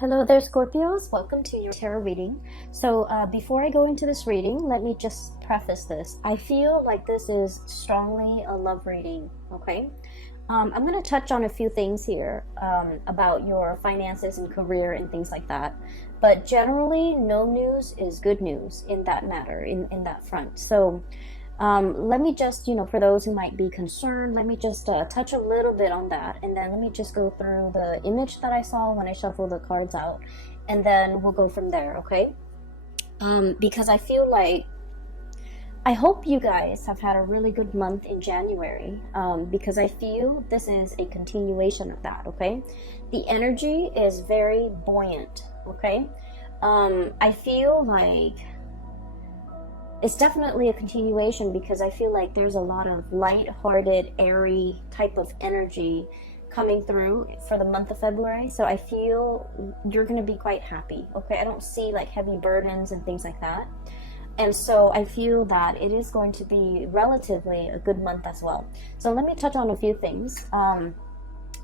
Hello there, Scorpios. Welcome to your tarot reading. So before I go into this reading, let me just preface this. I feel like this is strongly a love reading, okay? I'm going to touch on a few things here about your finances and career and things like that. But generally, no news is good news in that matter, in that front. So let me just, for those who might be concerned, let me just touch a little bit on that. And then let me just go through the image that I saw when I shuffled the cards out. And then we'll go from there, okay? Because I feel like, I hope you guys have had a really good month in January. Because I feel this is a continuation of that, okay? The energy is very buoyant, okay? I feel like it's definitely a continuation because I feel like there's a lot of light-hearted, airy type of energy coming through for the month of February. So I feel you're going to be quite happy, okay? I don't see like heavy burdens and things like that. And so I feel that it is going to be relatively a good month as well. So let me touch on a few things.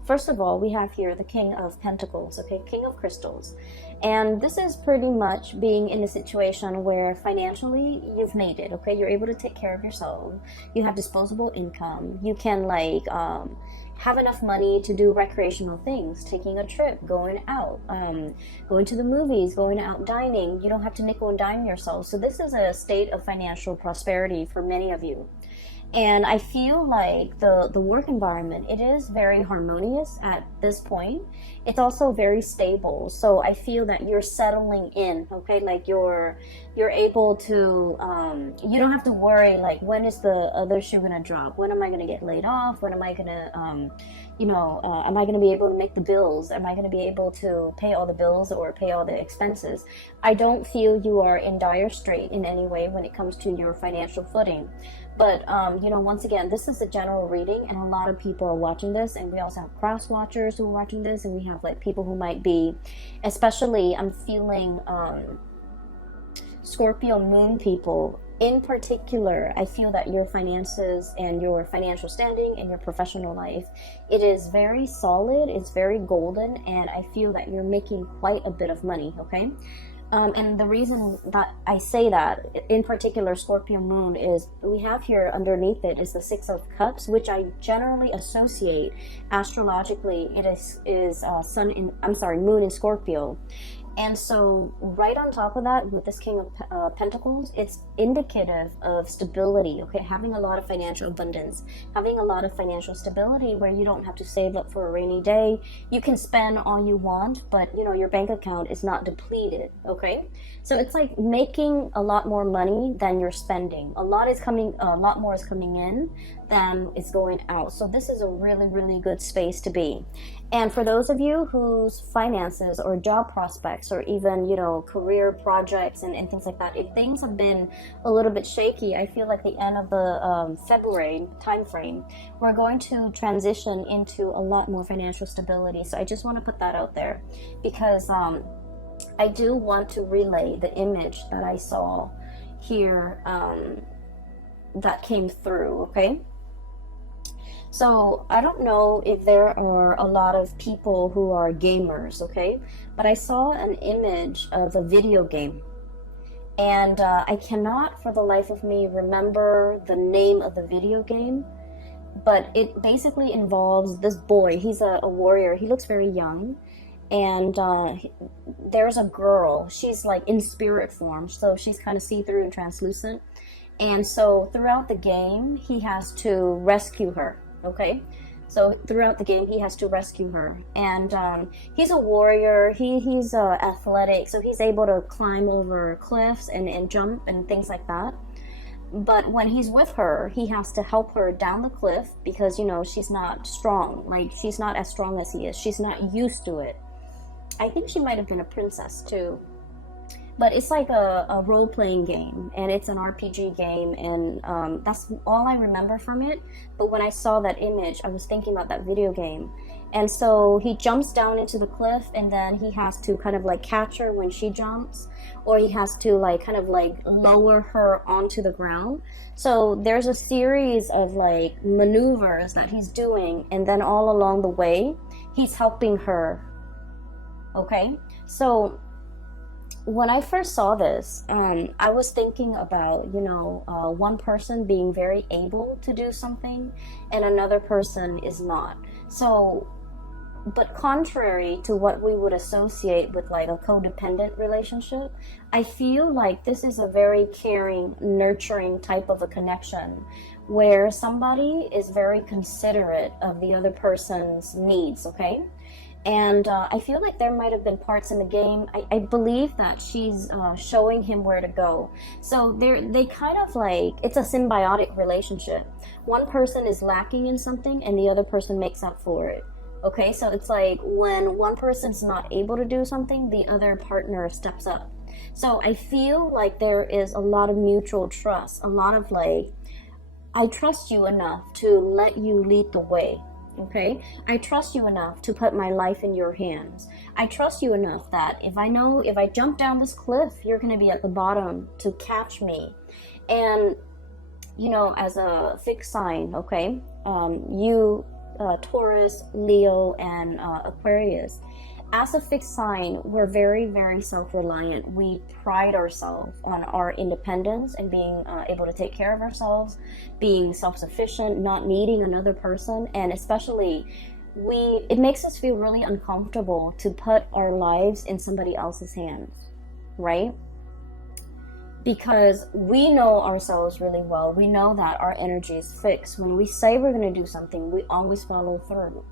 First of all, we have here the King of Pentacles, okay, King of Crystals. And this is pretty much being in a situation where financially you've made it, okay? You're able to take care of yourself. You have disposable income. You can have enough money to do recreational things, taking a trip, going out, going to the movies, going out dining. You don't have to nickel and dime yourself. So this is a state of financial prosperity for many of you. And I feel like the work environment, it is very harmonious at this point. It's also very stable. So I feel that you're settling in, okay? Like you're able to, you don't have to worry, like, when is the other shoe gonna drop? When am I gonna get laid off? When am I gonna, am I gonna be able to make the bills? Am I gonna be able to pay all the bills or pay all the expenses? I don't feel you are in dire strait in any way when it comes to your financial footing. But, once again, this is a general reading and a lot of people are watching this, and we also have cross watchers who are watching this, and we have like people who might be, especially I'm feeling Scorpio moon people in particular. I feel that your finances and your financial standing and your professional life, it is very solid, it's very golden, and I feel that you're making quite a bit of money, okay? And the reason that I say that, in particular Scorpio moon, is we have here underneath it is the Six of Cups, which I generally associate astrologically. It is moon in Scorpio. And so right on top of that, with this King of Pentacles, it's indicative of stability, okay? Having a lot of financial abundance, having a lot of financial stability where you don't have to save up for a rainy day. You can spend all you want, but, your bank account is not depleted, okay? So it's like making a lot more money than you're spending. A lot more is coming in than is going out. So this is a really, really good space to be. And for those of you whose finances or job prospects or even, career projects and things like that, if things have been a little bit shaky, I feel like the end of the February time frame, we're going to transition into a lot more financial stability. So I just want to put that out there because I do want to relay the image that I saw here that came through, okay? So I don't know if there are a lot of people who are gamers, okay? But I saw an image of a video game. And I cannot for the life of me remember the name of the video game. But it basically involves this boy. He's a warrior. He looks very young. And there's a girl. She's like in spirit form. So she's kind of see-through and translucent. And so throughout the game, he has to rescue her. Okay, so throughout the game he has to rescue her, and he's a warrior. He's athletic, so he's able to climb over cliffs and jump and things like that. But when he's with her, he has to help her down the cliff because she's not strong. Like, she's not as strong as he is. She's not used to it. I think she might have been a princess too. But it's like a role-playing game, and it's an RPG game, and that's all I remember from it. But when I saw that image, I was thinking about that video game. And so he jumps down into the cliff, and then he has to kind of like catch her when she jumps, or he has to kind of lower her onto the ground. So there's a series of maneuvers that he's doing, and then all along the way, he's helping her Okay, so when I first saw this, I was thinking about, one person being very able to do something and another person is not. So, but contrary to what we would associate with like a codependent relationship, I feel like this is a very caring, nurturing type of a connection where somebody is very considerate of the other person's needs, okay? And I feel like there might have been parts in the game. I believe that she's showing him where to go. So they kind of like, it's a symbiotic relationship. One person is lacking in something and the other person makes up for it. Okay, so it's like when one person's not able to do something, the other partner steps up. So I feel like there is a lot of mutual trust, a lot of like, I trust you enough to let you lead the way. Okay, I trust you enough to put my life in your hands. I trust you enough that if I jump down this cliff, you're going to be at the bottom to catch me. And, as a fixed sign, okay, you, Taurus, Leo, and Aquarius, as a fixed sign, we're very, very self-reliant. We pride ourselves on our independence and being able to take care of ourselves, being self-sufficient, not needing another person, and especially it makes us feel really uncomfortable to put our lives in somebody else's hands, right? Because we know ourselves really well. We know that our energy is fixed. When we say we're going to do something, we always follow through.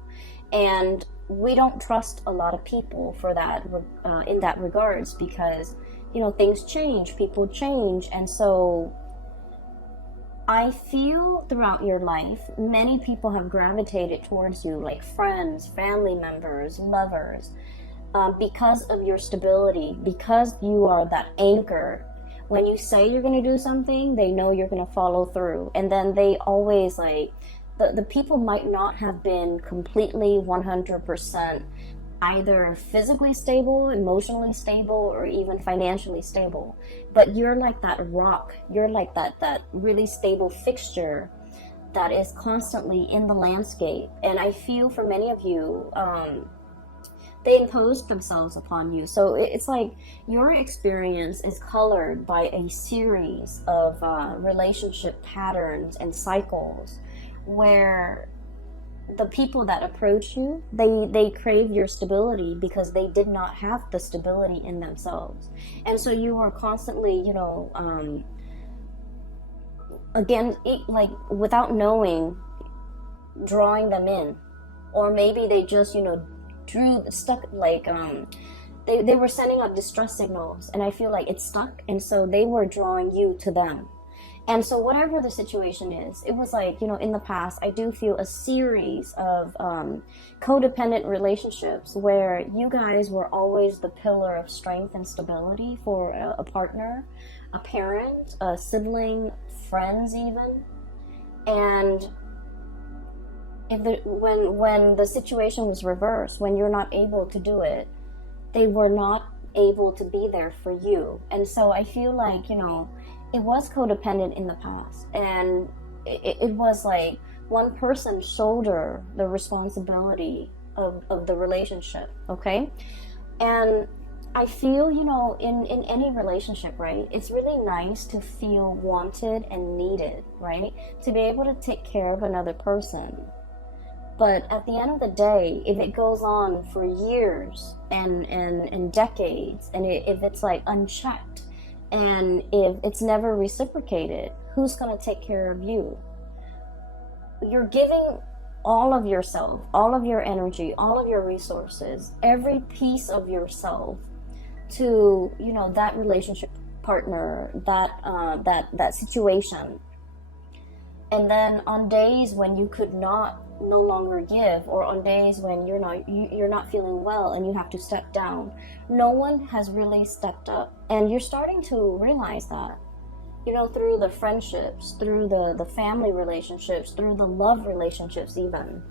And we don't trust a lot of people for that, in that regards, because things change, people change, and so I feel throughout your life many people have gravitated towards you, like friends, family members, lovers, because of your stability, because you are that anchor. When you say you're going to do something, they know you're going to follow through, and then they always like. The people might not have been completely 100% either physically stable, emotionally stable, or even financially stable. But you're like that rock. You're like that really stable fixture that is constantly in the landscape. And I feel for many of you, they imposed themselves upon you. So it's like your experience is colored by a series of relationship patterns and cycles, where the people that approach you, they crave your stability because they did not have the stability in themselves. And so you are constantly, again, like without knowing, drawing them in. Or maybe they just, they were sending out distress signals, and I feel like it's stuck, and so they were drawing you to them. And so whatever the situation is, it was like, in the past, I do feel a series of codependent relationships where you guys were always the pillar of strength and stability for a partner, a parent, a sibling, friends even. And when the situation was reversed, when you're not able to do it, they were not able to be there for you. And so I feel like, it was codependent in the past, and it was like one person shoulder the responsibility of the relationship, okay? And I feel, in any relationship, right, it's really nice to feel wanted and needed, right? To be able to take care of another person. But at the end of the day, if it goes on for years and decades, and if it's like unchecked, and if it's never reciprocated, who's going to take care of you? You're giving all of yourself, all of your energy, all of your resources, every piece of yourself to, that relationship partner, that situation. And then on days when you could no longer give, or on days when you're not feeling well and you have to step down, no one has really stepped up. And you're starting to realize that, through the friendships, through the family relationships, through the love relationships even.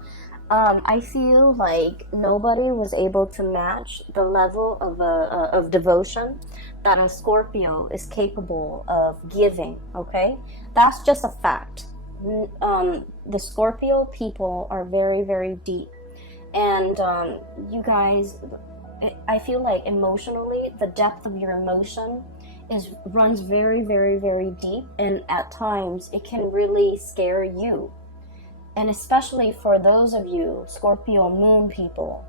I feel like nobody was able to match the level of devotion that a Scorpio is capable of giving, okay? That's just a fact. The Scorpio people are very, very deep, and you guys, I feel like emotionally, the depth of your emotion runs very, very, very deep, and at times it can really scare you. And especially for those of you Scorpio moon people,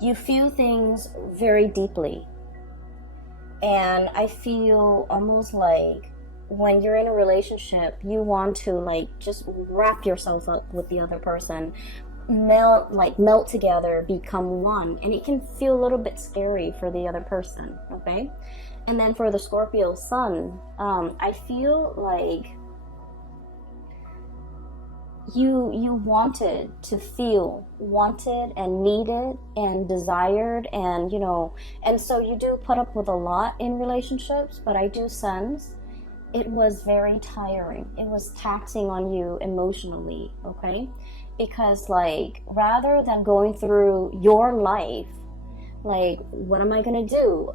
you feel things very deeply. And I feel almost like when you're in a relationship, you want to like just wrap yourself up with the other person, melt together, become one. And it can feel a little bit scary for the other person, okay? And then for the Scorpio sun, I feel like you wanted to feel wanted and needed and desired, and and so you do put up with a lot in relationships, but I do sense it was very tiring. It was taxing on you emotionally, okay? Because like, rather than going through your life, like, what am I gonna do?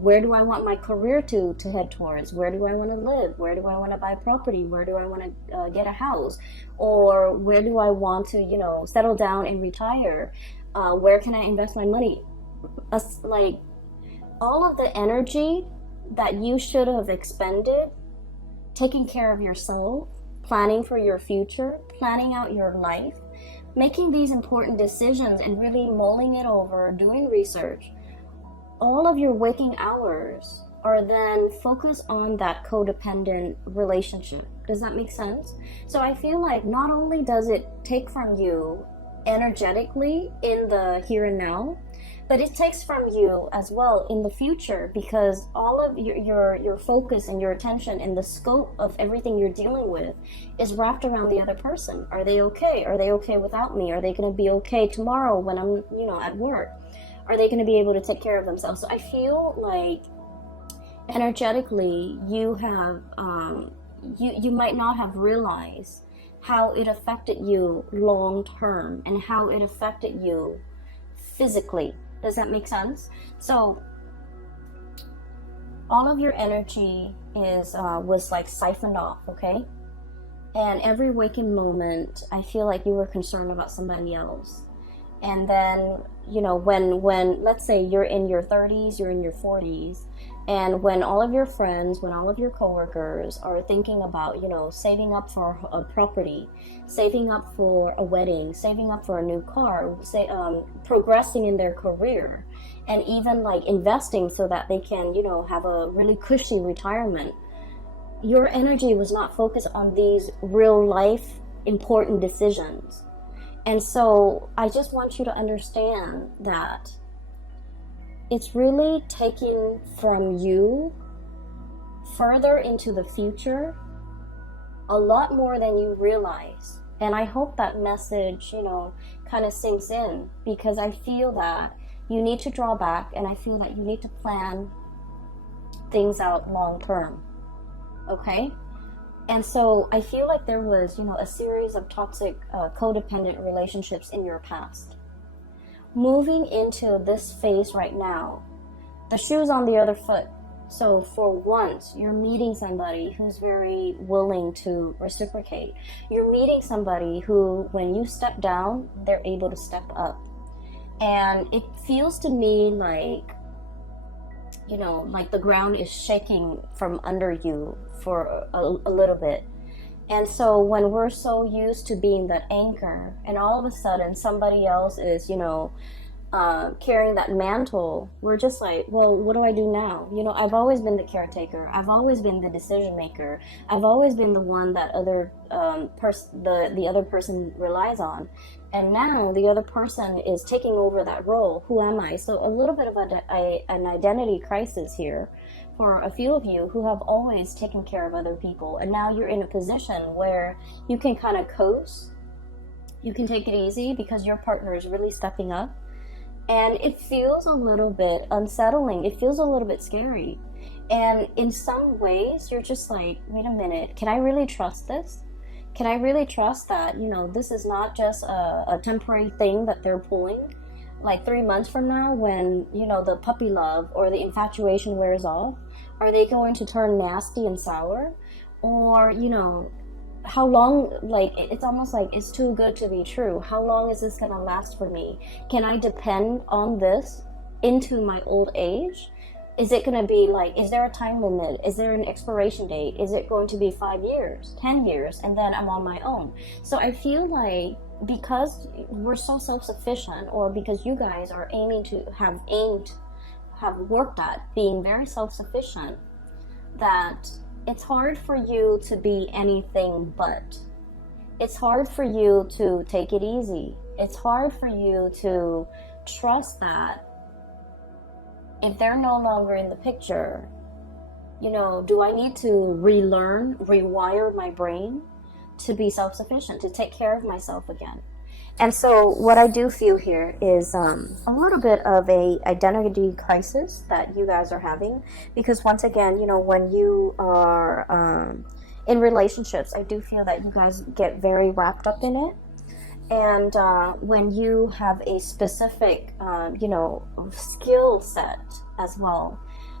Where do I want my career to head towards? Where do I want to live? Where do I want to buy property? Where do I want to get a house? Or where do I want to, settle down and retire? Where can I invest my money? Like, all of the energy that you should have expended taking care of yourself, planning for your future, planning out your life, making these important decisions and really mulling it over, doing research, all of your waking hours are then focused on that codependent relationship. Does that make sense? So I feel like not only does it take from you energetically in the here and now, but it takes from you as well in the future, because all of your focus and your attention and the scope of everything you're dealing with is wrapped around the other person. Are they okay? Are they okay without me? Are they going to be okay tomorrow when I'm at work? Are they going to be able to take care of themselves? So I feel like energetically you have you might not have realized how it affected you long term and how it affected you physically. Does that make sense? So all of your energy was like siphoned off, okay? And every waking moment, I feel like you were concerned about somebody else. And then, when let's say you're in your 30s, you're in your 40s, and when all of your friends, when all of your coworkers are thinking about, saving up for a property, saving up for a wedding, saving up for a new car, progressing in their career, and even like investing so that they can, have a really cushy retirement, your energy was not focused on these real life important decisions. And so I just want you to understand that it's really taking from you further into the future a lot more than you realize. And I hope that message, kind of sinks in, because I feel that you need to draw back, and I feel that you need to plan things out long term. Okay? And so I feel like there was, a series of toxic, codependent relationships in your past. Moving into this phase right now, the shoe's on the other foot. So for once, you're meeting somebody who's very willing to reciprocate. You're meeting somebody who, when you step down, they're able to step up. And it feels to me like, like the ground is shaking from under you for a little bit. And so when we're so used to being that anchor, and all of a sudden somebody else is, carrying that mantle, we're just like, well, what do I do now? I've always been the caretaker. I've always been the decision maker. I've always been the one that the other person relies on. And now the other person is taking over that role. Who am I? So a little bit of an identity crisis here for a few of you who have always taken care of other people. And now you're in a position where you can kind of coast. You can take it easy because your partner is really stepping up. And it feels a little bit unsettling. It feels a little bit scary. And in some ways, you're just like, wait a minute, can I really trust this? Can I really trust that, this is not just a temporary thing that they're pulling? Like 3 months from now, when, the puppy love or the infatuation wears off, are they going to turn nasty and sour? Or, how long, like it's almost like it's too good to be true. How long is this gonna last for me? Can I depend on this into my old age? Is it gonna be like, is there a time limit? Is there an expiration date? Is it going to be 5 years, 10 years, and then I'm on my own? So I feel like because we're so self-sufficient, or because you guys are have worked at being very self-sufficient, that it's hard for you to be anything but. It's hard for you to take it easy. It's hard for you to trust that if they're no longer in the picture, you know, do I need to relearn, rewire my brain to be self-sufficient, to take care of myself again? And so what I do feel here is a little bit of a identity crisis that you guys are having, because once again, you know, when you are in relationships, I do feel that you guys get very wrapped up in it. And when you have a specific, you know, skill set as well,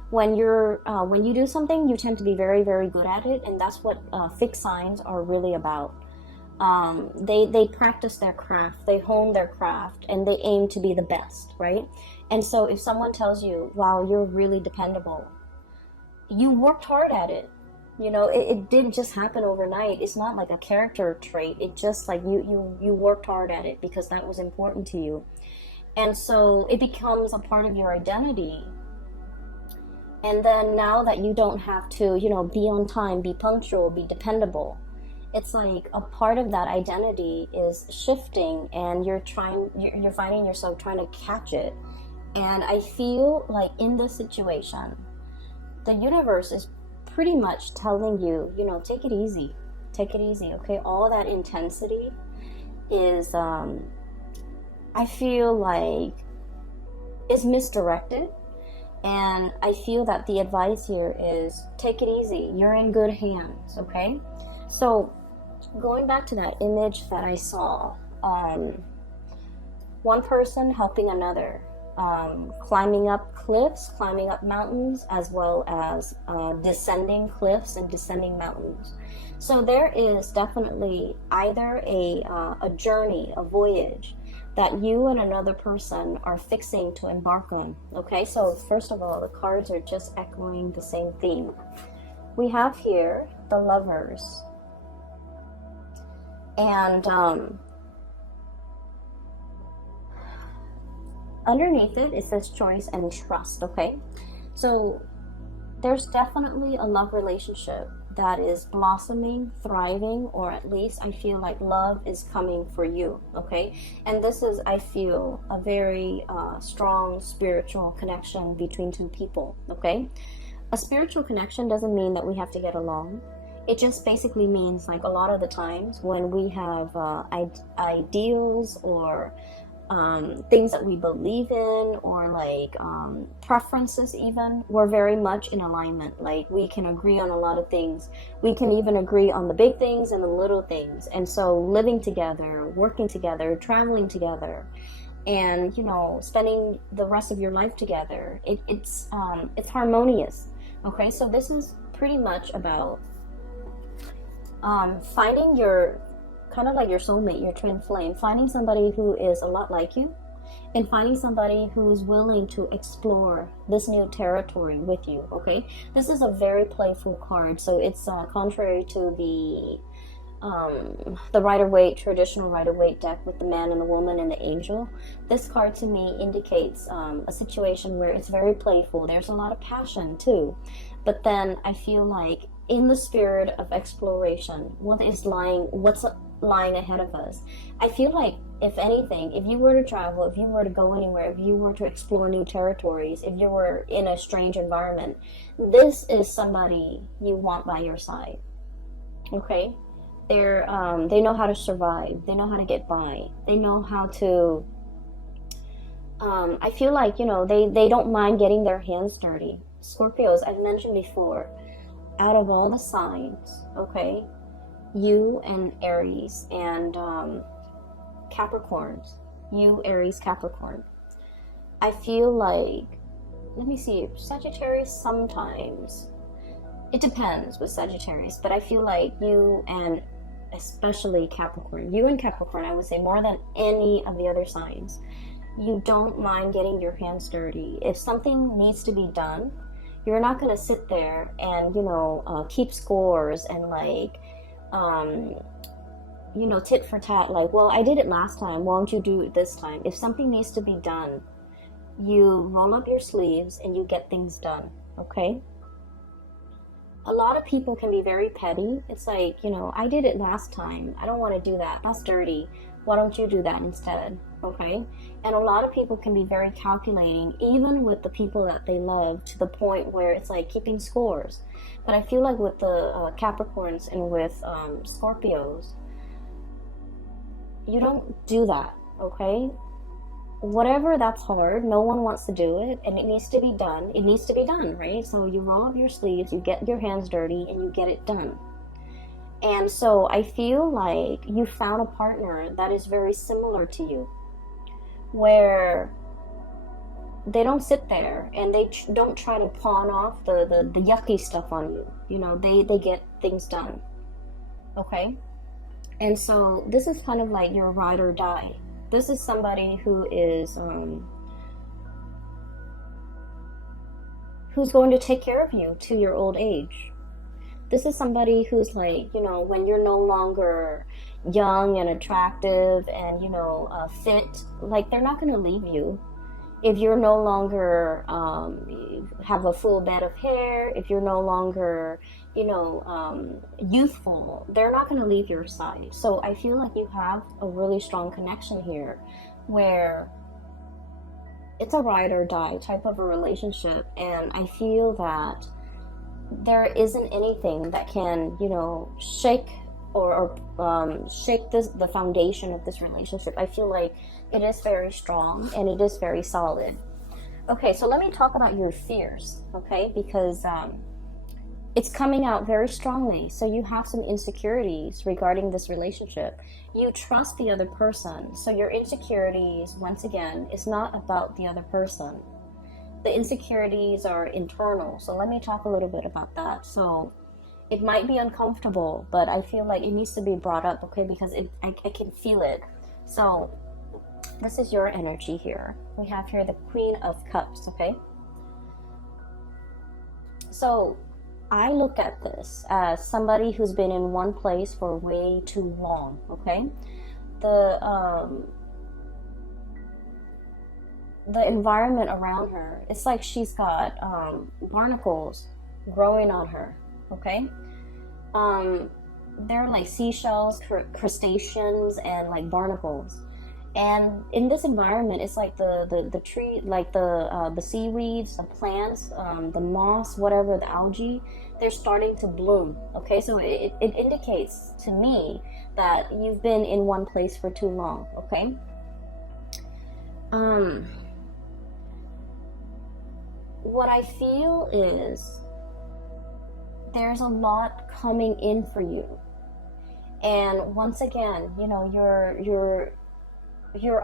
when you do something, you tend to be very, very good at it, and that's what fixed signs are really about. They practice their craft, they hone their craft, and they aim to be the best, right? And so if someone tells you, wow, you're really dependable, you worked hard at it. You know, it didn't just happen overnight. It's not like a character trait. It just like you worked hard at it because that was important to you. And so it becomes a part of your identity. And then now that you don't have to, you know, be on time, be punctual, be dependable, it's like a part of that identity is shifting, and you're finding yourself trying to catch it. And I feel like in this situation, the universe is pretty much telling you, you know, take it easy, okay? All that intensity is, I feel like, is misdirected. And I feel that the advice here is take it easy. You're in good hands, okay? So going back to that image that I saw, one person helping another, climbing up cliffs, climbing up mountains, as well as descending cliffs and descending mountains. So there is definitely either a journey, a voyage that you and another person are fixing to embark on. Okay, so first of all, the cards are just echoing the same theme. We have here the Lovers, and underneath it says choice and trust, okay? So there's definitely a love relationship that is blossoming, thriving, or at least I feel like love is coming for you, okay? And this is, I feel, a very strong spiritual connection between two people, okay? A spiritual connection doesn't mean that we have to get along. It just basically means, like, a lot of the times when we have ideals or things that we believe in, or like preferences even, we're very much in alignment. Like, we can agree on a lot of things. We can even agree on the big things and the little things. And so living together, working together, traveling together, and, you know, spending the rest of your life together, it's harmonious, okay? So this is pretty much about finding your, kind of like your soulmate, your twin flame, finding somebody who is a lot like you, and finding somebody who's willing to explore this new territory with you, okay? This is a very playful card, so it's contrary to the Rider-Waite, traditional Rider-Waite deck with the man and the woman and the angel. This card to me indicates a situation where it's very playful. There's a lot of passion too, but then I feel like in the spirit of exploration, what's lying ahead of us. I feel like, if anything, if you were to travel, if you were to go anywhere, if you were to explore new territories, if you were in a strange environment, this is somebody you want by your side, okay? They know how to survive. They know how to get by. They know how to, I feel like, you know, they don't mind getting their hands dirty. Scorpios, I've mentioned before, out of all the signs, okay, you and Aries and Capricorns, you, Aries, Capricorn, I feel like, let me see, Sagittarius sometimes, it depends with Sagittarius, but I feel like you and especially Capricorn. You and Capricorn, I would say, more than any of the other signs, you don't mind getting your hands dirty. If something needs to be done, you're not going to sit there and, keep scores and like, tit for tat, like, well, I did it last time, why don't you do it this time? If something needs to be done, you roll up your sleeves and you get things done, okay? A lot of people can be very petty. It's like, I did it last time, I don't want to do that, that's dirty, why don't you do that instead, okay? And a lot of people can be very calculating, even with the people that they love, to the point where it's like keeping scores. But I feel like with the Capricorns and with Scorpios, you don't do that, okay? Whatever that's hard, no one wants to do it, and it needs to be done. It needs to be done, right? So you roll up your sleeves, you get your hands dirty, and you get it done. And so I feel like you found a partner that is very similar to you, where they don't sit there and they don't try to pawn off the yucky stuff on you. They get things done, okay? And so this is kind of like your ride or die. This is somebody who is who's going to take care of you to your old age. This is somebody who's like, when you're no longer young and attractive and, fit, like, they're not going to leave you. If you're no longer have a full bed of hair, if you're no longer, youthful, they're not going to leave your side. So I feel like you have a really strong connection here where it's a ride or die type of a relationship. And I feel that there isn't anything that can, shake or shake the foundation of this relationship. I feel like it is very strong and it is very solid. Okay, so let me talk about your fears, okay? Because it's coming out very strongly. So you have some insecurities regarding this relationship. You trust the other person. So your insecurities, once again, is not about the other person. The insecurities are internal. So let me talk a little bit about that. So it might be uncomfortable, but I feel like it needs to be brought up, okay? Because I can feel it. So this is your energy here. We have here the Queen of Cups, okay? So I look at this as somebody who's been in one place for way too long, okay? The environment around her, it's like she's got barnacles growing on her, okay? They're like seashells, crustaceans, and like barnacles. And in this environment, it's like the tree, like the seaweeds, the plants, the moss, whatever, the algae, they're starting to bloom, okay? So it indicates to me that you've been in one place for too long, okay? What I feel is there's a lot coming in for you. And once again, you're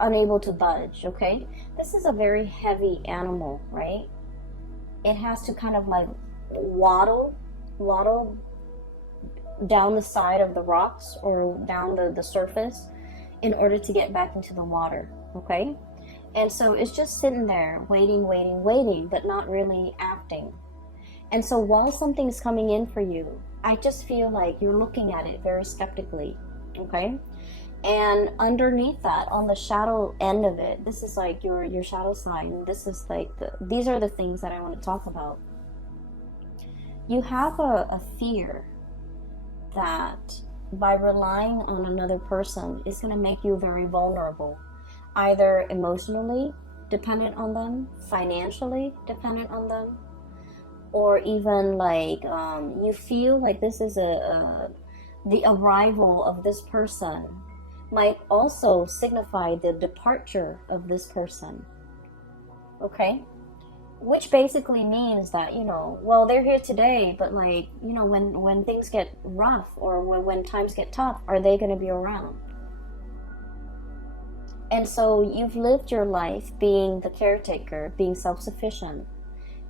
unable to budge, okay? This is a very heavy animal, right? It has to kind of like waddle down the side of the rocks or down the surface in order to get back into the water, okay? And so it's just sitting there waiting, but not really acting. And so while something's coming in for you, I just feel like you're looking at it very skeptically, okay? And underneath that, on the shadow end of it, this is like your shadow sign. This is like these are the things that I want to talk about. You have a fear that by relying on another person is going to make you very vulnerable, either emotionally dependent on them, financially dependent on them, or even like you feel like this is the arrival of this person might also signify the departure of this person, okay? Which basically means that, well, they're here today, but like, when things get rough or when times get tough, are they going to be around? And so you've lived your life being the caretaker, being self-sufficient,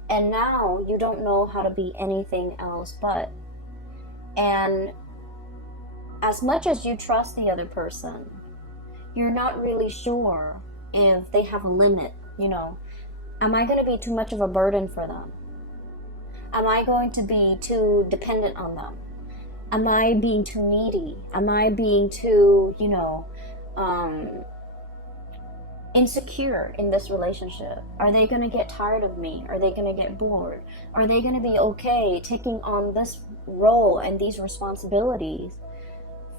and now you don't know how to be anything else but. And as much as you trust the other person, you're not really sure if they have a limit, you know. Am I going to be too much of a burden for them? Am I going to be too dependent on them? Am I being too needy? Am I being too, you know, insecure in this relationship? Are they going to get tired of me? Are they going to get bored? Are they going to be okay taking on this role and these responsibilities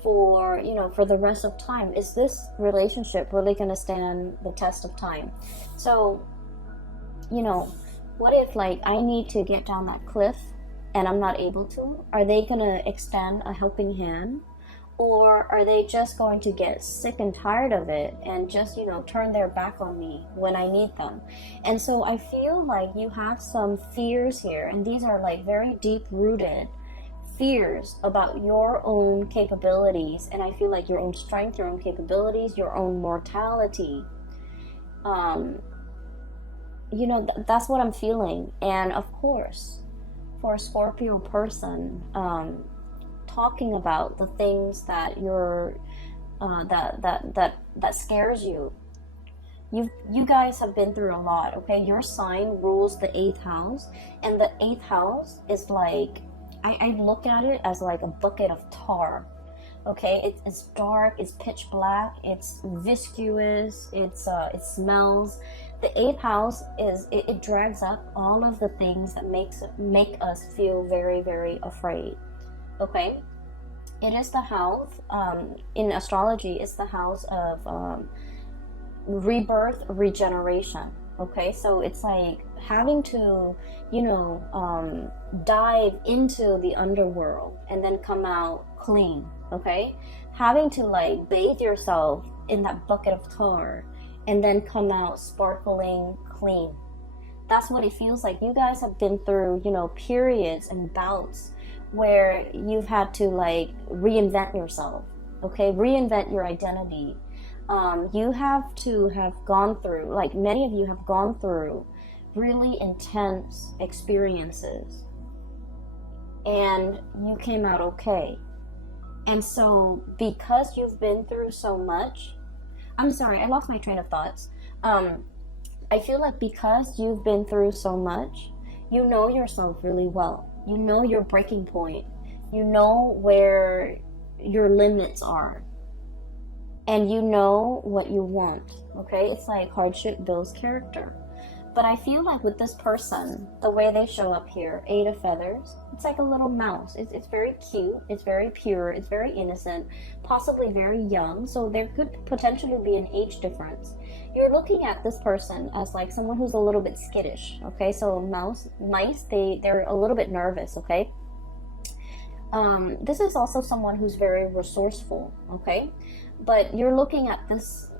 for, you know, for the rest of time? Is this relationship really going to stand the test of time? So, you know, what if, like, I need to get down that cliff and I'm not able to? Are they going to extend a helping hand? Or are they just going to get sick and tired of it and just, you know, turn their back on me when I need them? And so I feel like you have some fears here, and these are like very deep-rooted fears about your own capabilities, and I feel like your own strength, your own capabilities, your own mortality. You know, that's what I'm feeling. And of course, for a Scorpio person, talking about the things that you're that scares you. You guys have been through a lot, okay? Your sign rules the 8th house, and the 8th house is like, I look at it as like a bucket of tar. Okay, it's dark, it's pitch black, it's viscous, it smells. The 8th house is, it drags up all of the things that make us feel very, very afraid. Okay, it is the house, in astrology, it's the house of rebirth, regeneration. Okay, so it's like having to, you know, dive into the underworld and then come out clean. Okay, having to like bathe yourself in that bucket of tar and then come out sparkling clean. That's what it feels like. You guys have been through, you know, periods and bouts where you've had to like reinvent yourself. Okay, reinvent your identity. You have to have gone through, like many of you have gone through really intense experiences, and you came out okay. And so because you've been through so much, I'm sorry, I lost my train of thoughts. I feel like because you've been through so much, you know yourself really well. You know your breaking point. You know where your limits are. And you know what you want, okay? It's like hardship builds character. But I feel like with this person, the way they show up here, 8 of feathers, it's like a little mouse. It's very cute, it's very pure, it's very innocent, possibly very young, so there could potentially be an age difference. You're looking at this person as like someone who's a little bit skittish, okay? So mice, they're a little bit nervous, okay? This is also someone who's very resourceful, okay? But you're looking at this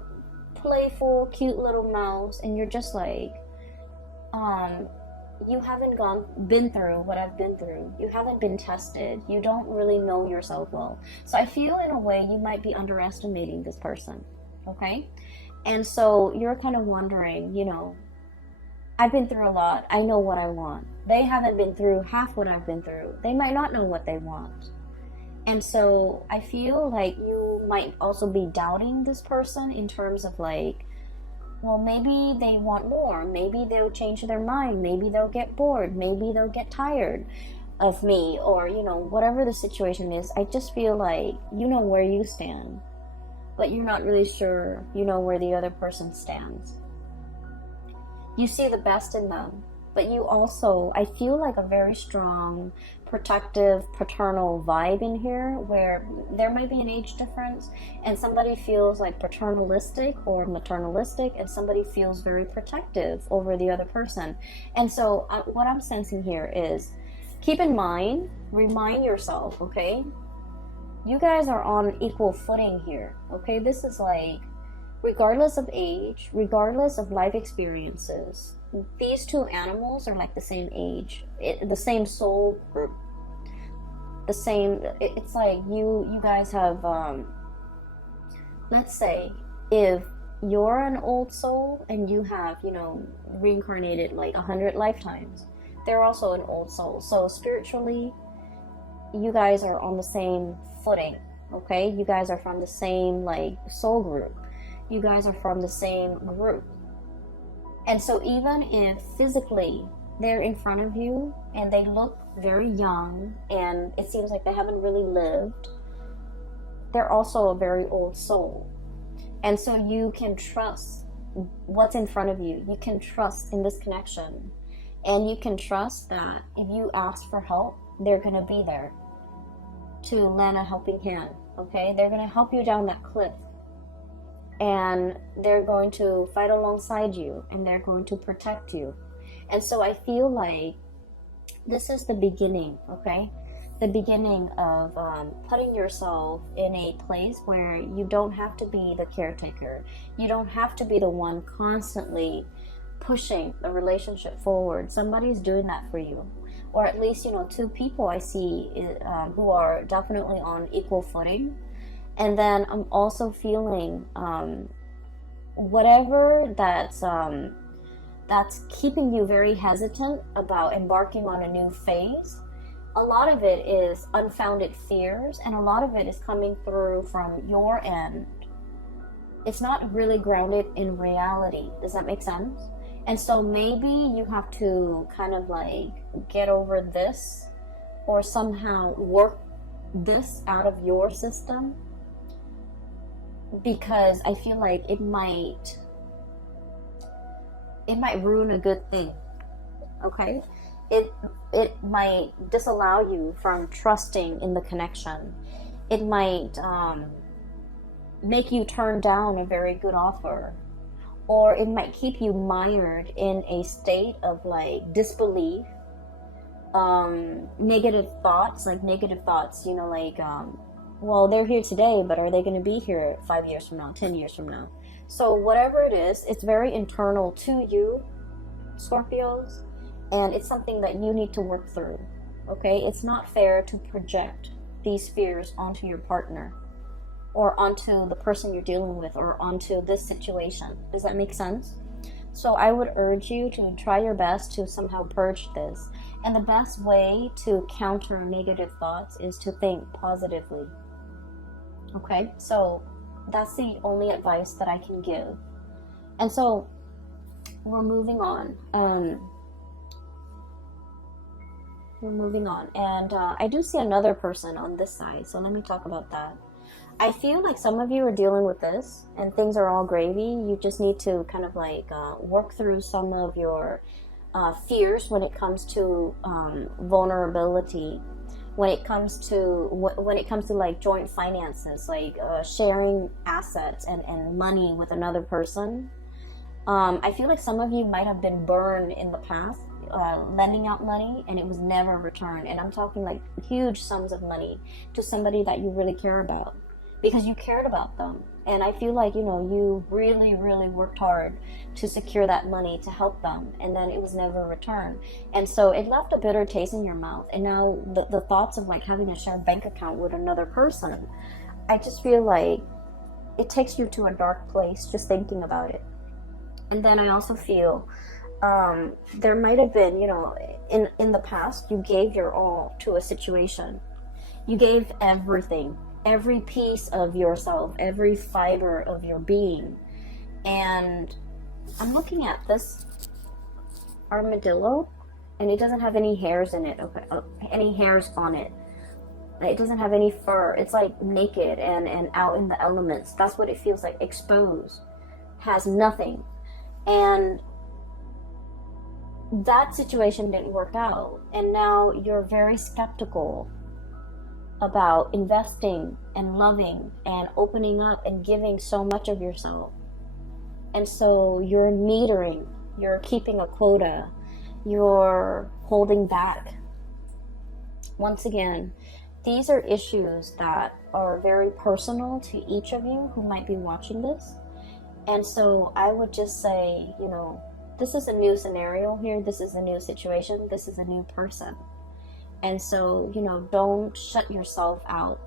playful, cute little mouse, and you're just like, you haven't been through what I've been through. You haven't been tested. You don't really know yourself well. So I feel in a way you might be underestimating this person, okay? And so you're kind of wondering, you know, I've been through a lot. I know what I want. They haven't been through half what I've been through. They might not know what they want. And so I feel like you might also be doubting this person in terms of like, well, maybe they want more. Maybe they'll change their mind. Maybe they'll get bored. Maybe they'll get tired of me, or, you know, whatever the situation is. I just feel like you know where you stand, but you're not really sure you know where the other person stands. You see the best in them, but you also, I feel like a very strong protective paternal vibe in here, where there might be an age difference and somebody feels like paternalistic or maternalistic, and somebody feels very protective over the other person. And so what I'm sensing here is, keep in mind, remind yourself, okay, you guys are on equal footing here, okay? This is like, regardless of age, regardless of life experiences, these two animals are like the same age, the same soul group, the same. It's like you guys have, let's say, if you're an old soul and you have, you know, reincarnated like 100 lifetimes, they're also an old soul. So spiritually, you guys are on the same footing. okay? You guys are from the same like soul group. You guys are from the same group. And so even if physically they're in front of you and they look very young and it seems like they haven't really lived, they're also a very old soul. And so you can trust what's in front of you. You can trust in this connection. And you can trust that if you ask for help, they're going to be there to lend a helping hand, okay? They're going to help you down that cliff. And they're going to fight alongside you, and they're going to protect you. And so I feel like this is the beginning, okay? The beginning of putting yourself in a place where you don't have to be the caretaker. You don't have to be the one constantly pushing the relationship forward. Somebody's doing that for you. Or at least, two people I see who are definitely on equal footing. And then I'm also feeling whatever that's keeping you very hesitant about embarking on a new phase. A lot of it is unfounded fears, and a lot of it is coming through from your end. It's not really grounded in reality. Does that make sense? And so maybe you have to kind of like get over this or somehow work this out of your system, because I feel like it might ruin a good thing, okay? It might disallow you from trusting in the connection. It might make you turn down a very good offer, or it might keep you mired in a state of like disbelief, negative thoughts, well, they're here today, but are they going to be here 5 years from now, 10 years from now? So whatever it is, it's very internal to you, Scorpios, and it's something that you need to work through, okay? It's not fair to project these fears onto your partner or onto the person you're dealing with or onto this situation. Does that make sense? So I would urge you to try your best to somehow purge this. And the best way to counter negative thoughts is to think positively. Okay, so that's the only advice that I can give. And so we're moving on. And I do see another person on this side, so let me talk about that. I feel like some of you are dealing with this and things are all gravy. You just need to kind of like work through some of your fears when it comes to vulnerability, when it comes to like joint finances, like sharing assets and money with another person. I feel like some of you might have been burned in the past, lending out money and it was never returned. And I'm talking like huge sums of money to somebody that you really care about, because you cared about them. And I feel like, you really, really worked hard to secure that money to help them, and then it was never returned. And so it left a bitter taste in your mouth. And now the thoughts of like having a shared bank account with another person, I just feel like it takes you to a dark place just thinking about it. And then I also feel there might have been, in the past, you gave your all to a situation. You gave everything. Every piece of yourself, every fiber of your being. And I'm looking at this armadillo, and it doesn't have any hairs in it, any hairs on it. It doesn't have any fur. It's like naked and out in the elements. That's what it feels like, exposed. Has nothing. And that situation didn't work out. And now you're very skeptical about investing and loving and opening up and giving so much of yourself. And so you're metering, you're keeping a quota, you're holding back. Once again, these are issues that are very personal to each of you who might be watching this. And so I would just say, this is a new scenario here, this is a new situation, this is a new person. And so, don't shut yourself out.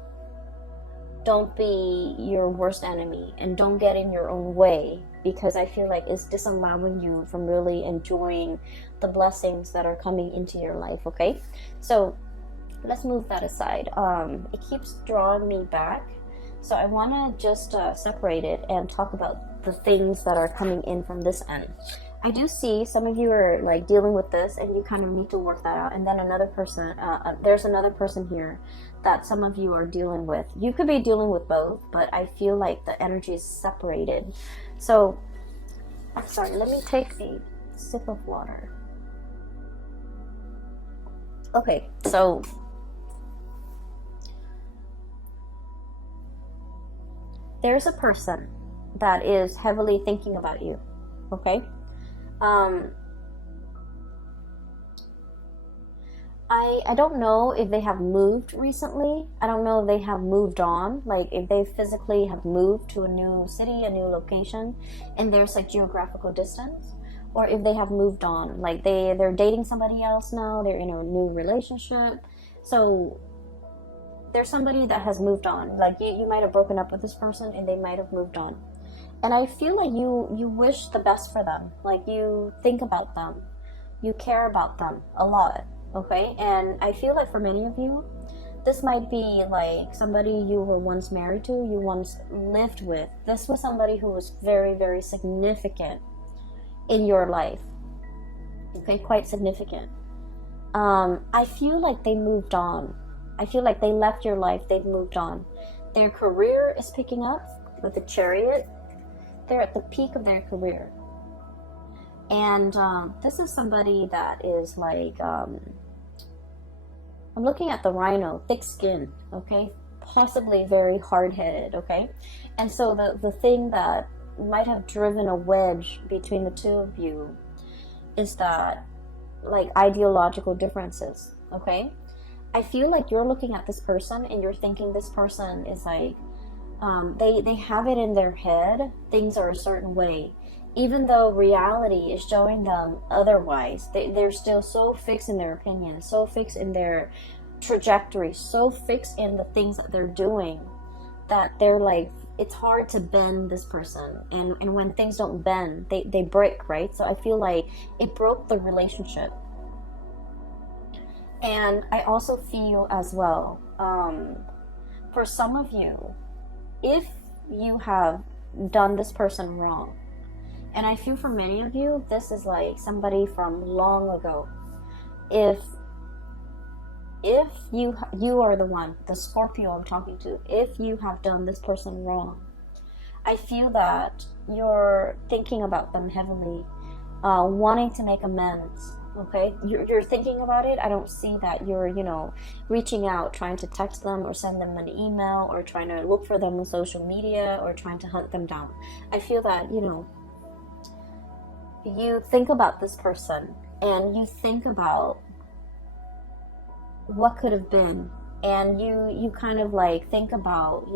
Don't be your worst enemy, and don't get in your own way, because I feel like it's disallowing you from really enjoying the blessings that are coming into your life, okay? So let's move that aside. It keeps drawing me back So I want to just separate it and talk about the things that are coming in from this end. I do see some of you are like dealing with this and you kind of need to work that out. And then another person, there's another person here that some of you are dealing with. You could be dealing with both, but I feel like the energy is separated. So, I'm sorry, let me take a sip of water. Okay, so there's a person that is heavily thinking about you, okay? I don't know if they have moved recently. I don't know if they have moved on, like if they physically have moved to a new city, a new location, and there's like geographical distance, or if they have moved on, like they're dating somebody else now, they're in a new relationship. So there's somebody that has moved on. Like you might have broken up with this person and they might have moved on. And I feel like you wish the best for them. Like you think about them. You care about them a lot, okay? And I feel like for many of you, this might be like somebody you were once married to, you once lived with. This was somebody who was very, very significant in your life, okay? Quite significant. I feel like they moved on. I feel like they left your life, they've moved on. Their career is picking up with the Chariot. They're at the peak of their career. And this is somebody that is like, I'm looking at the Rhino, thick skin, okay? Possibly very hard-headed, okay? And so the thing that might have driven a wedge between the two of you is that, like, ideological differences, okay? I feel like you're looking at this person and you're thinking this person is like, they have it in their head, things are a certain way. Even though reality is showing them otherwise, they're still so fixed in their opinion, so fixed in their trajectory, so fixed in the things that they're doing, that they're like, it's hard to bend this person. And when things don't bend, they break, right? So I feel like it broke the relationship. And I also feel as well, for some of you, if you have done this person wrong, and I feel for many of you, this is like somebody from long ago. If you are the one, the Scorpio I'm talking to, if you have done this person wrong, I feel that you're thinking about them heavily, wanting to make amends. Okay, you're thinking about it. I don't see that you're, reaching out, trying to text them or send them an email or trying to look for them on social media or trying to hunt them down. I feel that, you think about this person and you think about what could have been, and you kind of like think about,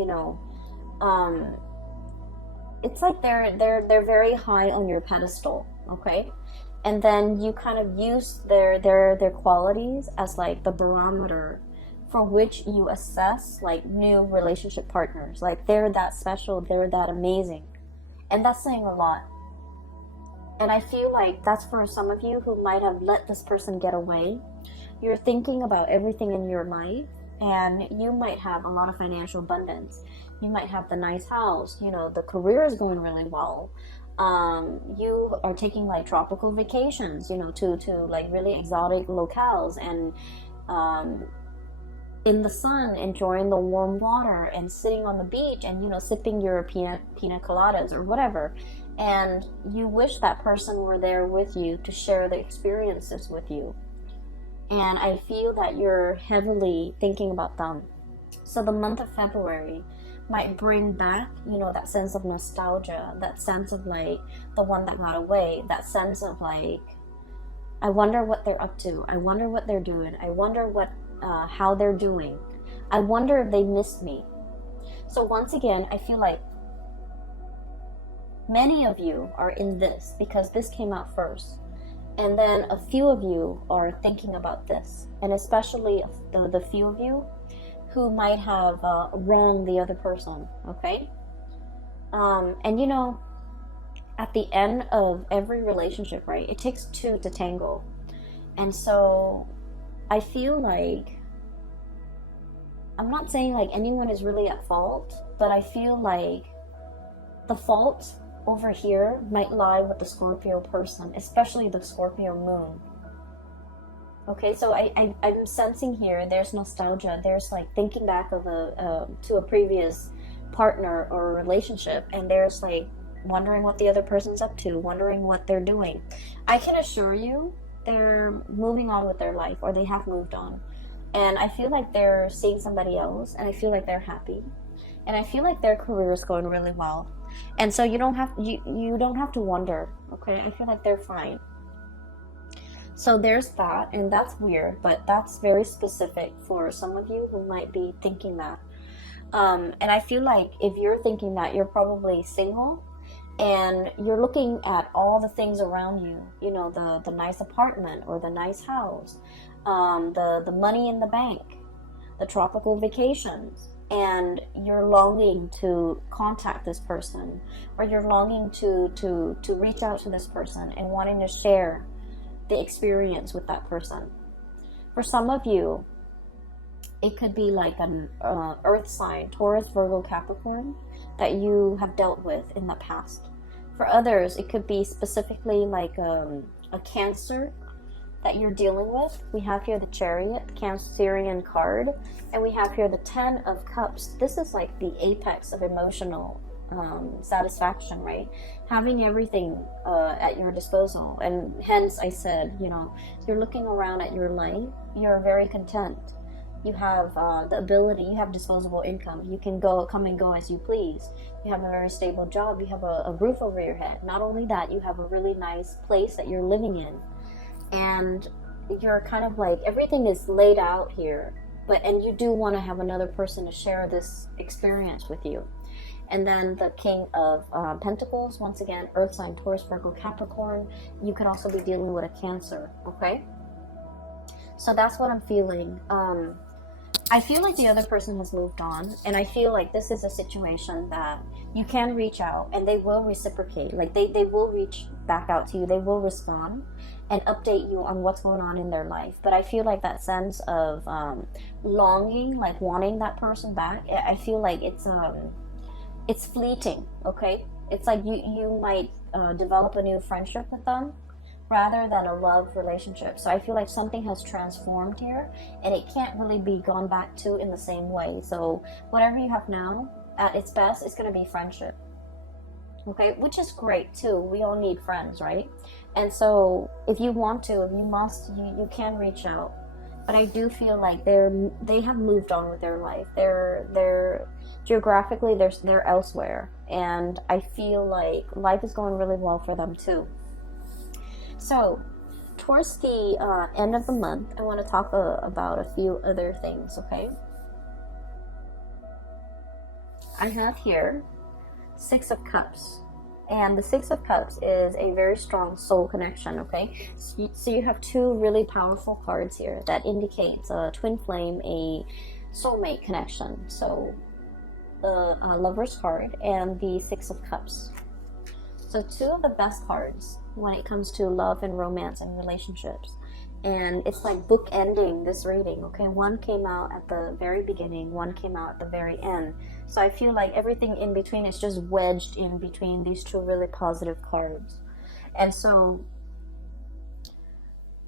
it's like they're very high on your pedestal, okay? And then you kind of use their qualities as like the barometer for which you assess like new relationship partners. Like they're that special, they're that amazing. And that's saying a lot. And I feel like that's for some of you who might have let this person get away. You're thinking about everything in your life, and you might have a lot of financial abundance. You might have the nice house, the career is going really well. You are taking like tropical vacations, to like really exotic locales, and in the sun, enjoying the warm water and sitting on the beach and, sipping your pina coladas or whatever. And you wish that person were there with you to share the experiences with you. And I feel that you're heavily thinking about them. So the month of February might bring back, that sense of nostalgia, that sense of like the one that got away, that sense of like, I wonder what they're up to. I wonder what they're doing. I wonder how they're doing. I wonder if they missed me. So once again, I feel like many of you are in this because this came out first. And then a few of you are thinking about this. And especially the few of you who might have wronged the other person, okay? And at the end of every relationship, right, it takes two to tango. And so I feel like I'm not saying like anyone is really at fault, but I feel like the fault over here might lie with the Scorpio person, especially the Scorpio moon. Okay, so I'm sensing here there's nostalgia. There's like thinking back of to a previous partner or relationship, and there's like wondering what the other person's up to, wondering what they're doing. I can assure you they're moving on with their life, or they have moved on. And I feel like they're seeing somebody else, and I feel like they're happy. And I feel like their career is going really well. And so you don't have to wonder, okay? I feel like they're fine. So there's that, and that's weird, but that's very specific for some of you who might be thinking that. And I feel like if you're thinking that, you're probably single, and you're looking at all the things around you, you know, the nice apartment or the nice house, the money in the bank, the tropical vacations, and you're longing to contact this person, or you're longing to reach out to this person and wanting to share the experience with that person. For some of you, it could be like an earth sign, Taurus, Virgo, Capricorn, that you have dealt with in the past. For others, it could be specifically like a Cancer that you're dealing with. We have here the Chariot, Cancerian card, and we have here the Ten of Cups. This is like the apex of emotional satisfaction, right? Having everything at your disposal. And hence I said, you know, you're looking around at your life, you're very content. You have the ability, you have disposable income. You can come and go as you please. You have a very stable job. You have a roof over your head. Not only that, you have a really nice place that you're living in. And you're kind of like, everything is laid out here. And you do want to have another person to share this experience with you. And then the King of Pentacles, once again, Earth sign, Taurus, Virgo, Capricorn. You could also be dealing with a Cancer, okay? So that's what I'm feeling. I feel like the other person has moved on, and I feel like this is a situation that you can reach out, and they will reciprocate. Like, they will reach back out to you. They will respond and update you on what's going on in their life. But I feel like that sense of longing, like wanting that person back, I feel like it's fleeting, okay? It's like you might develop a new friendship with them rather than a love relationship. So I feel like something has transformed here, and it can't really be gone back to in the same way. So whatever you have now, at its best, is going to be friendship, okay? Which is great too. We all need friends, right? And so if you want to, if you must, you can reach out. But I do feel like they have moved on with their life. They're geographically they're elsewhere, and I feel like life is going really well for them too. So towards the end of the month, I want to talk about a few other things, okay? I have here Six of Cups. And the Six of Cups is a very strong soul connection, okay? So you have two really powerful cards here that indicates a twin flame, a soulmate connection. So the Lover's card and the Six of Cups. So two of the best cards when it comes to love and romance and relationships. And it's like bookending this reading, okay? One came out at the very beginning, one came out at the very end. So I feel like everything in between is just wedged in between these two really positive cards. And so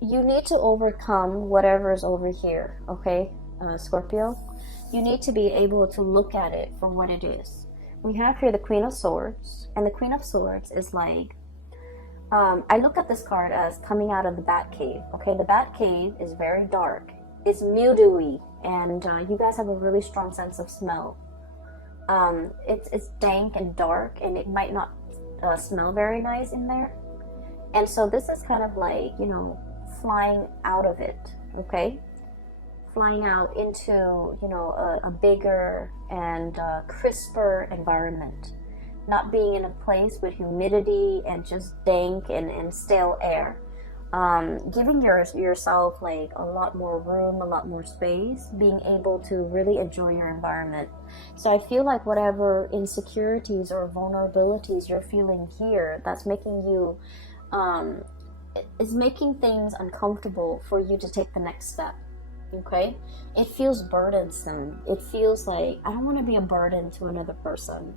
you need to overcome whatever is over here, okay, Scorpio? You need to be able to look at it for what it is. We have here the Queen of Swords, and the Queen of Swords is like, I look at this card as coming out of the Bat Cave. Okay, the Bat Cave is very dark. It's mildewy, and you guys have a really strong sense of smell. It's dank and dark, and it might not smell very nice in there. And so this is kind of like, you know, flying out of it, okay? Flying out into, you know, a bigger and crisper environment. Not being in a place with humidity and just dank and stale air. Giving yourself like a lot more room, a lot more space, being able to really enjoy your environment. So I feel like whatever insecurities or vulnerabilities you're feeling here, that's making you, is making things uncomfortable for you to take the next step. Okay, it feels burdensome. It feels like I don't want to be a burden to another person.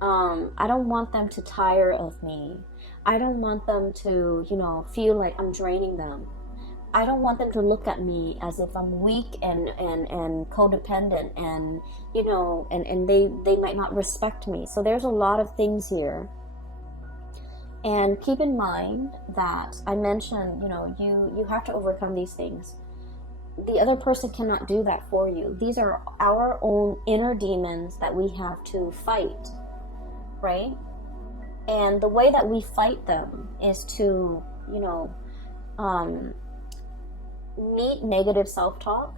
I don't want them to tire of me. I don't want them to, feel like I'm draining them. I don't want them to look at me as if I'm weak and codependent, and they might not respect me. So there's a lot of things here. And keep in mind that I mentioned, you have to overcome these things. The other person cannot do that for you. These are our own inner demons that we have to fight, right? And the way that we fight them is to, meet negative self-talk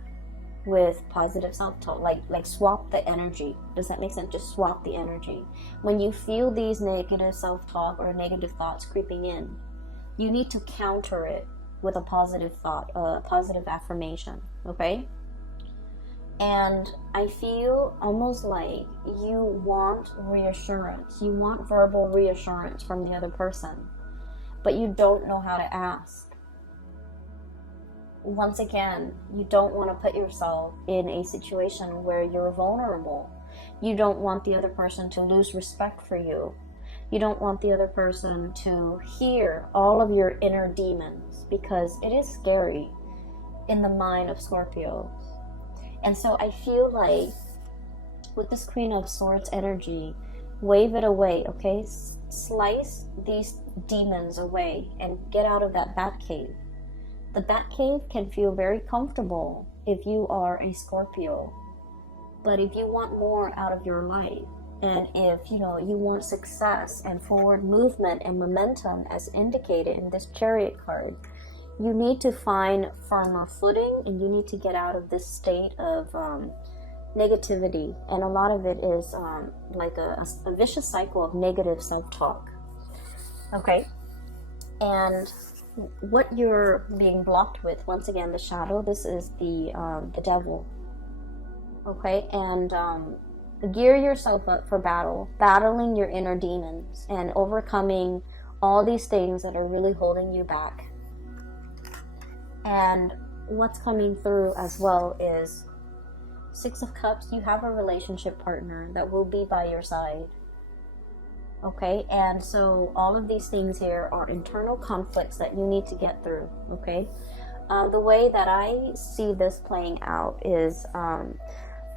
with positive self-talk, like swap the energy. Does that make sense? Just swap the energy. When you feel these negative self-talk or negative thoughts creeping in, you need to counter it with a positive thought, a positive affirmation, okay? And I feel almost like you want reassurance. You want verbal reassurance from the other person, but you don't know how to ask. Once again, you don't want to put yourself in a situation where you're vulnerable. You don't want the other person to lose respect for you. You don't want the other person to hear all of your inner demons, because it is scary in the mind of Scorpio. And so I feel like with this Queen of Swords energy, wave it away, okay? Slice these demons away and get out of that bat cave. The bat cave can feel very comfortable if you are a Scorpio. But if you want more out of your life, and if you want success and forward movement and momentum as indicated in this Chariot card, you need to find firmer footing, and you need to get out of this state of negativity. And a lot of it is like a vicious cycle of negative self-talk. Okay? And what you're being blocked with, once again, the shadow, this is the devil. Okay? And gear yourself up for battle, battling your inner demons and overcoming all these things that are really holding you back. And what's coming through as well is Six of Cups. You have a relationship partner that will be by your side. Okay, and so all of these things here are internal conflicts that you need to get through. Okay, the way that I see this playing out is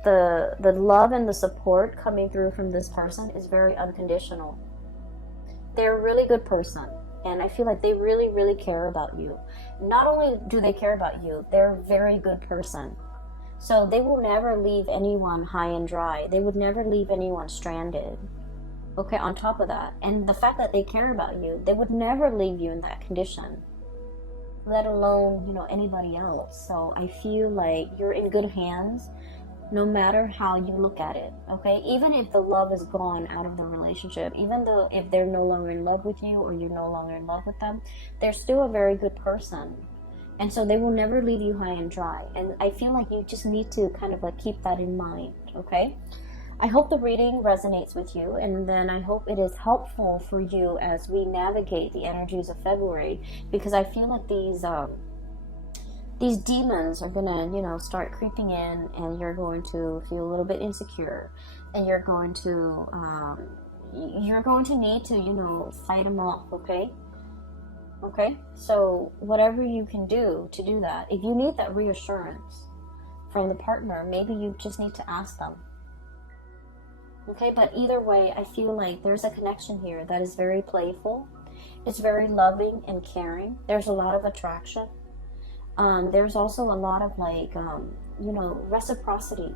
the love and the support coming through from this person is very unconditional. They're a really good person, and I feel like they really, really care about you. Not only do they care about you, they're a very good person. So they will never leave anyone high and dry. They would never leave anyone stranded. Okay, on top of that, and the fact that they care about you, they would never leave you in that condition, let alone, anybody else. So I feel like you're in good hands, no matter how you look at it, okay? Even if the love is gone out of the relationship, even though if they're no longer in love with you or you're no longer in love with them, they're still a very good person. And so they will never leave you high and dry. And I feel like you just need to kind of like keep that in mind, okay? I hope the reading resonates with you, and then I hope it is helpful for you as we navigate the energies of February, because I feel like these demons are gonna, start creeping in, and you're going to feel a little bit insecure, and you're going to need to, fight them off, okay? Okay? So whatever you can do to do that, if you need that reassurance from the partner, maybe you just need to ask them. Okay, but either way, I feel like there's a connection here that is very playful. It's very loving and caring. There's a lot of attraction. There's also a lot of reciprocity.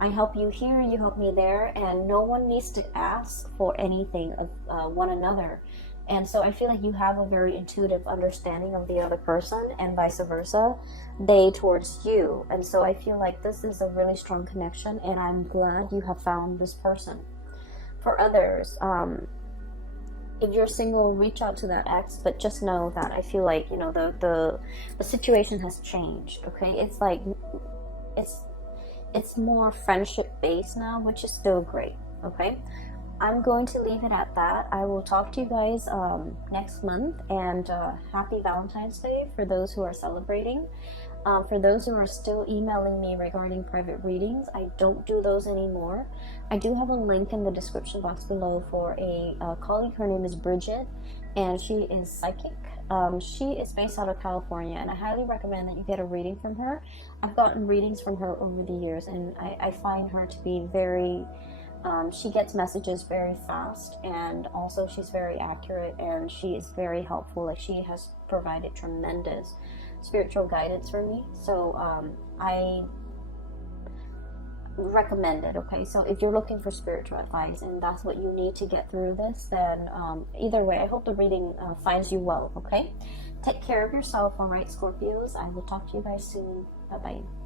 I help you here, you help me there, and no one needs to ask for anything of one another. And so I feel like you have a very intuitive understanding of the other person, and vice versa, they towards you. And so I feel like this is a really strong connection, and I'm glad you have found this person. For others, if you're single, reach out to that ex, but just know that I feel like, the situation has changed, okay? It's like, it's more friendship based now, which is still great, okay? I'm going to leave it at that. I will talk to you guys next month, and happy Valentine's Day for those who are celebrating. For those who are still emailing me regarding private readings, I don't do those anymore. I do have a link in the description box below for a colleague. Her name is Bridget, and she is psychic. She is based out of California, and I highly recommend that you get a reading from her. I've gotten readings from her over the years, and I find her to be very... she gets messages very fast, and also she's very accurate, and she is very helpful. Like, she has provided tremendous spiritual guidance for me, so I recommend it. Okay, so if you're looking for spiritual advice and that's what you need to get through this, then either way, I hope the reading finds you well. Okay, take care of yourself. All right, Scorpios, I will talk to you guys soon. Bye bye.